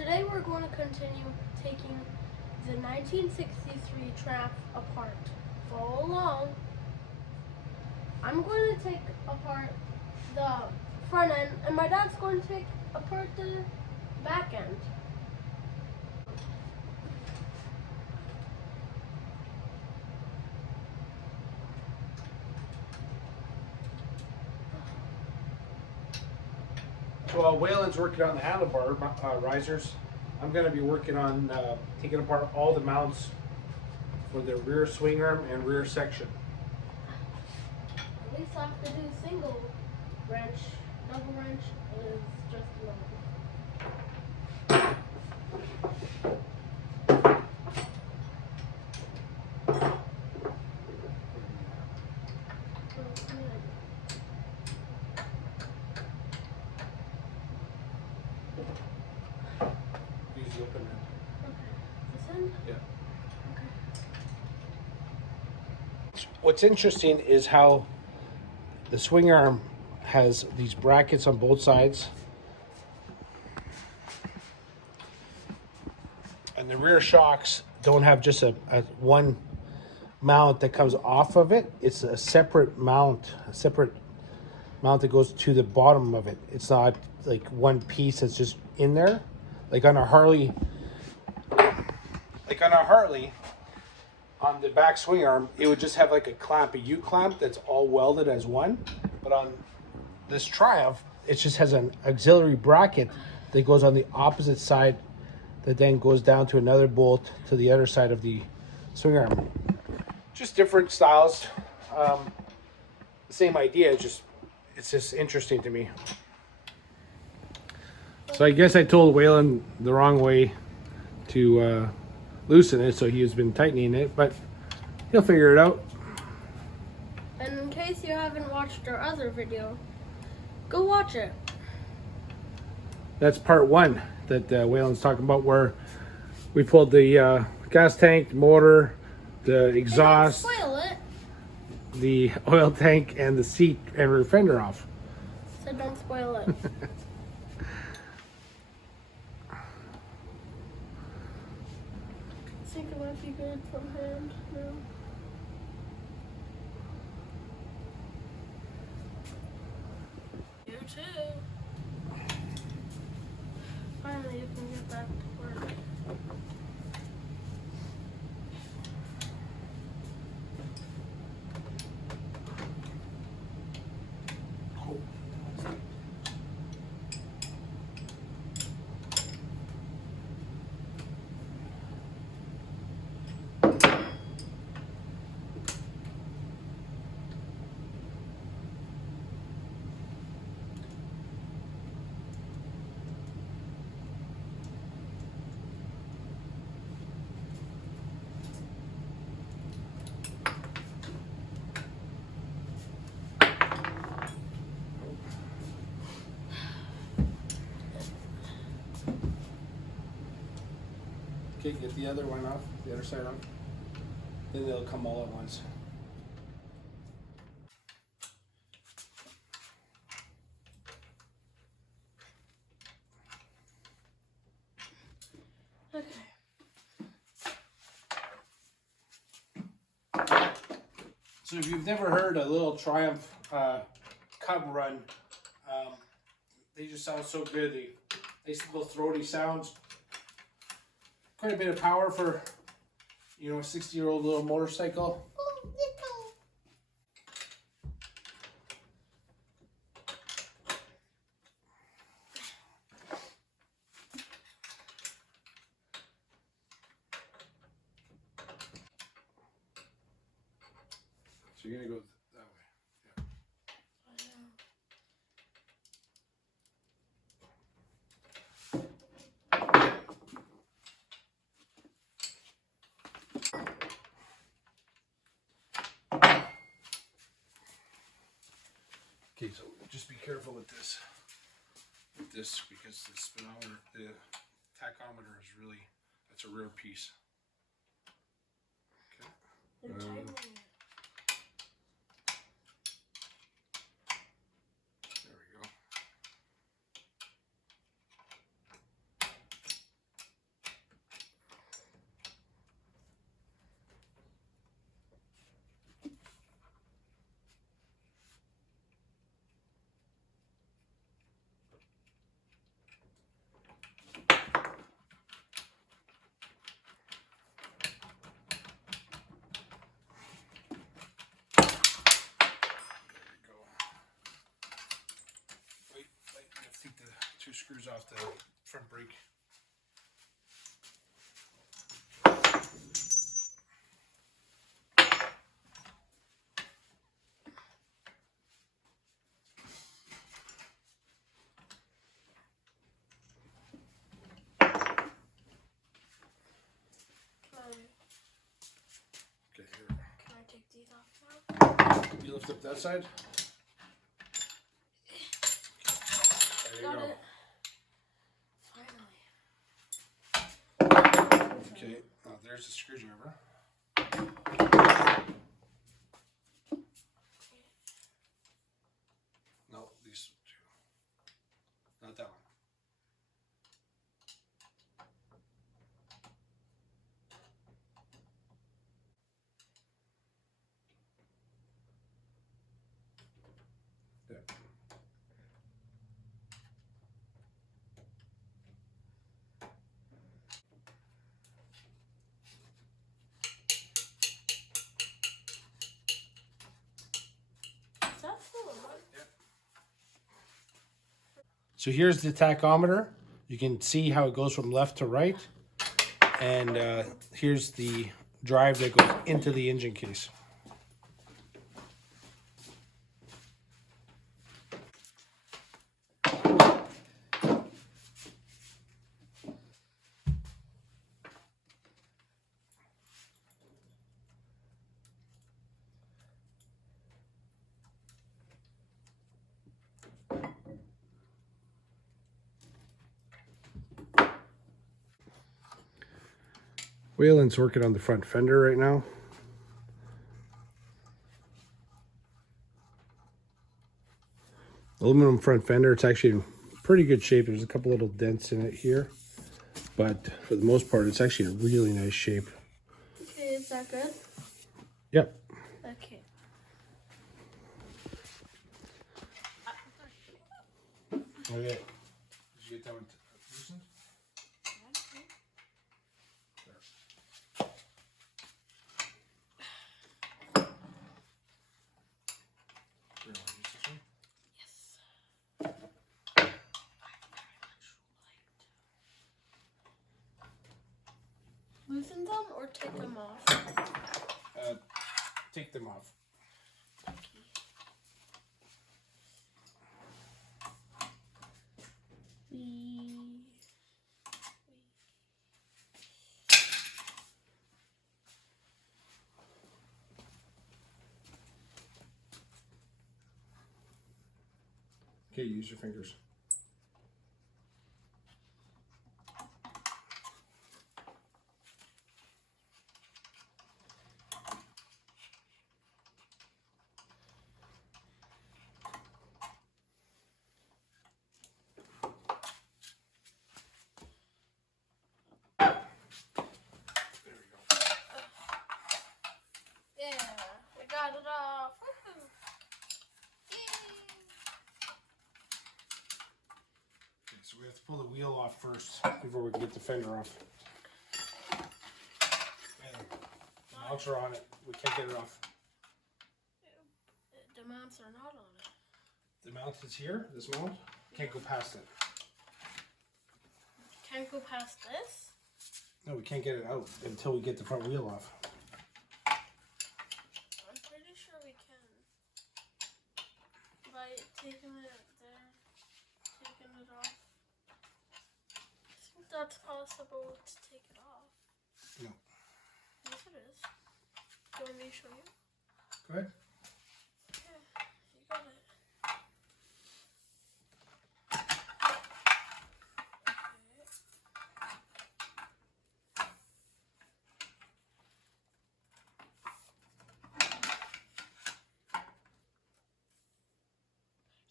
Today we're going to continue taking the 1963 Triumph apart. Follow along. I'm going to take apart the front end, and my dad's going to take apart the back end. So while Waylon's working on the handlebar risers, I'm going to be working on taking apart all the mounts for the rear swing arm and rear section. At least I have to do single wrench. Double wrench is just another. Use the open end. Okay. This end? Yeah. Okay. What's interesting is how the swing arm has these brackets on both sides, and the rear shocks don't have just a one mount that comes off of it. It's a separate mount that goes to the bottom of it. It's not like one piece that's just in there, like on a Harley. On the back swing arm, it would just have like a clamp, a U-clamp that's all welded as one. But on this Triumph, it just has an auxiliary bracket that goes on the opposite side that then goes down to another bolt to the other side of the swing arm. Just different styles. The same idea, it's just interesting to me. So I guess I told Waylon the wrong way to loosen it, so he has been tightening it, but he'll figure it out. And in case you haven't watched our other video, go watch it. That's part one that Waylon's talking about, where we pulled the gas tank, the motor, the exhaust, Don't spoil it. the oil tank, and the seat and rear fender off. So don't spoil it. I think it might be good from hand now. You too. Finally, you can get back to work. Okay, get the other one off, the other side off. Then they'll come all at once. Okay. So if you've never heard a little Triumph Cub run, they just sound so good. They little throaty sounds. Quite a bit of power for, a 60-year-old little motorcycle. So you're gonna go that way. Yeah. Okay, so just be careful with this because the speedometer, the tachometer is really, that's a rare piece. Okay. There we go. front brake. Okay, here. Can I take these off now? You lift up that side. There you Got go. it. Finally. Okay, now there's the screwdriver. No, these two. Not that one. Yeah. Is that full of mud? Yep. So here's the tachometer. You can see how it goes from left to right. And here's the drive that goes into the engine case. Waylon's working on the front fender right now. Aluminum front fender. It's actually in pretty good shape. There's a couple little dents in it here, but for the most part, it's actually in really nice shape. Okay, is that good? Yep. Okay. Okay. Did you get that one loosened? Loosen them or take them off? Take them off. Okay, use your fingers. Yeah, we got it off. Woohoo! Okay, so we have to pull the wheel off first before we can get the fender off. And the mounts are on it. We can't get it off. The mounts are not on it. The mount is here. This mount. Can't go past it. Can't go past this? No, we can't get it out until we get the front wheel off. I'm pretty sure we can. By taking it there, taking it off. I think that's possible to take it off. No. Yes, it is. Do you want me to show you? Go ahead. Yeah, you got it.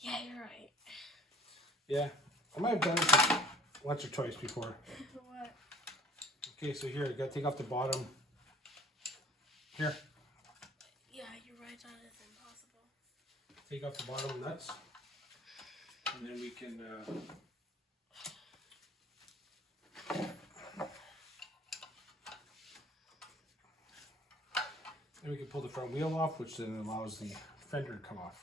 Yeah, you're right. Yeah, I might have done it once or twice before. What? Okay, so here, you gotta take off the bottom. Here, Yeah, you're right. That is impossible. take off the bottom nuts, and then we can. Then we can pull the front wheel off, which then allows the fender to come off.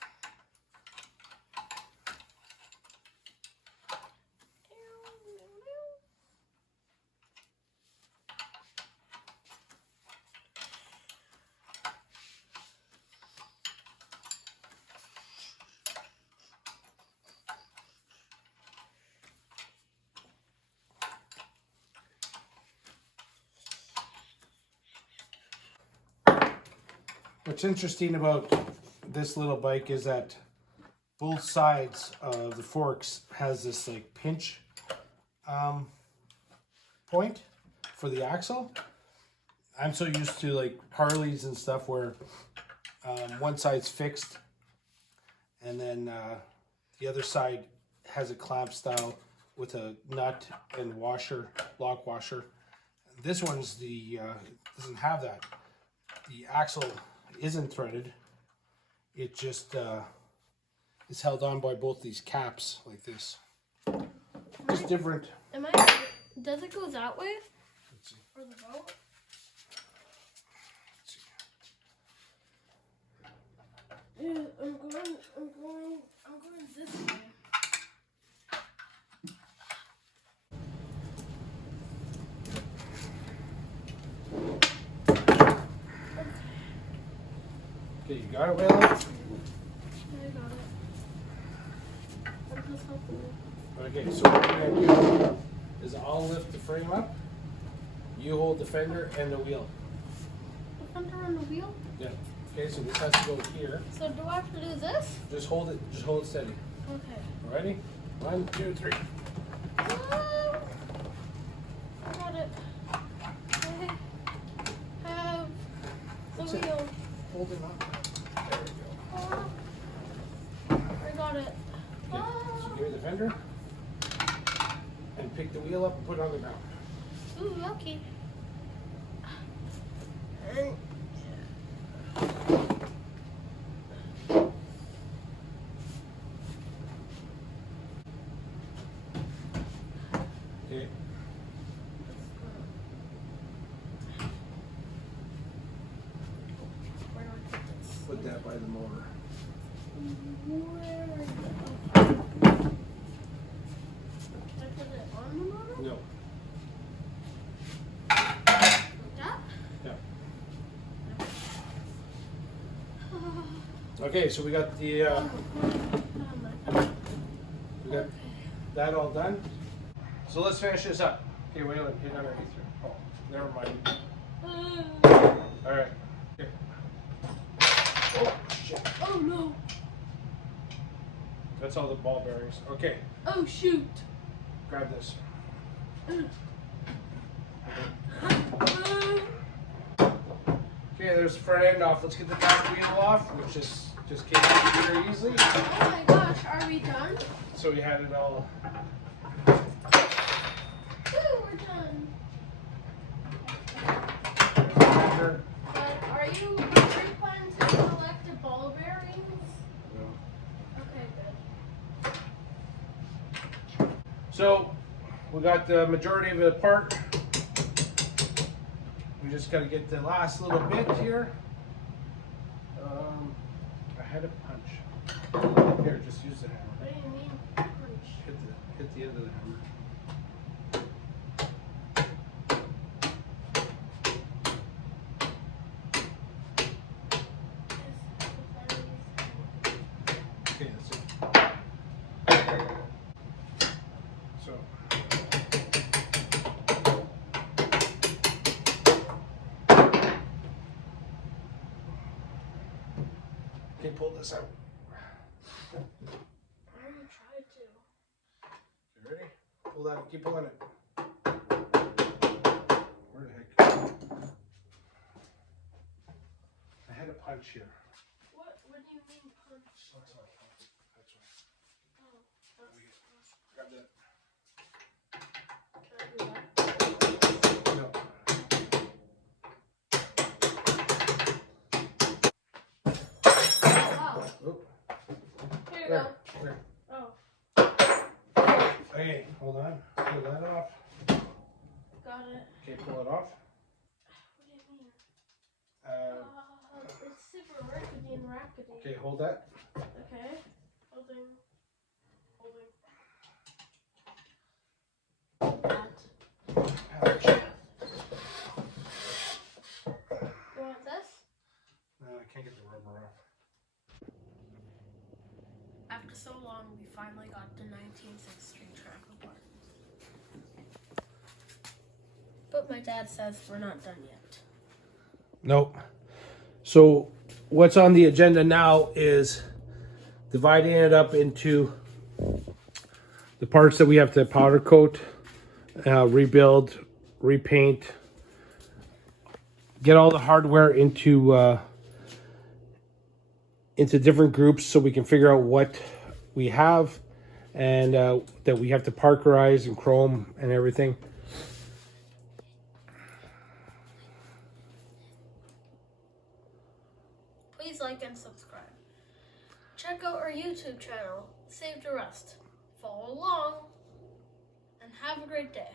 What's interesting about this little bike is that both sides of the forks has this like pinch point for the axle. I'm so used to like Harleys and stuff where one side's fixed and then the other side has a clamp style with a nut and washer, lock washer. This one's the doesn't have that. The axle isn't threaded. It just is held on by both these caps like this. Just different. Does it go that way? Let's see. For the boat? Let's see. Yeah, I'm going this way. Okay, you got it, Waylon? I got it. I'm just helping you. Okay, so what we're gonna do is I'll lift the frame up. You hold the fender and the wheel. The fender on the wheel? Yeah. Okay, so this has to go here. So do I have to do this? Just hold it steady. Okay. Ready? 1, 2, 3. Whoa. I got it. I have the That's it. wheel. Hold it up. There we go. I got it. Okay, so give me the fender. And pick the wheel up and put it on the ground. Ooh, lucky. Okay. Where do I put this? Put that by the motor. Where is it? Oh. Can I put it on the motor? No. Like that? Yeah. Okay, so we got the we got that all done. So let's finish this up. Okay, wait, get underneath here. Oh, never mind. All right. Okay. Oh shit! Oh no! That's all the ball bearings. Okay, Oh shoot! grab this. Okay, there's the front end off. Let's get the back wheel off, which just came out very easily. Oh my gosh, are we done? So we had it all. Woo, we're done. Fender. But are you planning to collect the ball bearings? No. Okay, good. So we got the majority of it apart. We just got to get the last little bit here. I had a punch. Here, just use the hammer. What do you mean, punch? Hit the end of the hammer. Okay, that's it. So. Okay, pull this out. I'm gonna try to. You ready? Pull that. Keep pulling it. Where the heck? I had a punch here. What do you mean punch? That's why. That's why. Oh, that's, Grab that. can I do that? No. Wow. Oop. Here you There. go. There. Oh, Okay, hold on. Pull that off. got it. Okay, pull it off. What do you mean? It's super rickety and rackety. Okay, hold that. Okay. Holding. That. Ouch. You want this? No, I can't get the rubber off. After so long, we finally got the 1963 Triumph apart. But my dad says we're not done yet. Nope. So what's on the agenda now is dividing it up into the parts that we have to powder coat, rebuild, repaint, get all the hardware into different groups so we can figure out what we have and that we have to parkerize and chrome and everything. Please like and subscribe. Check out our YouTube channel, Save to Rust. Follow along and have a great day.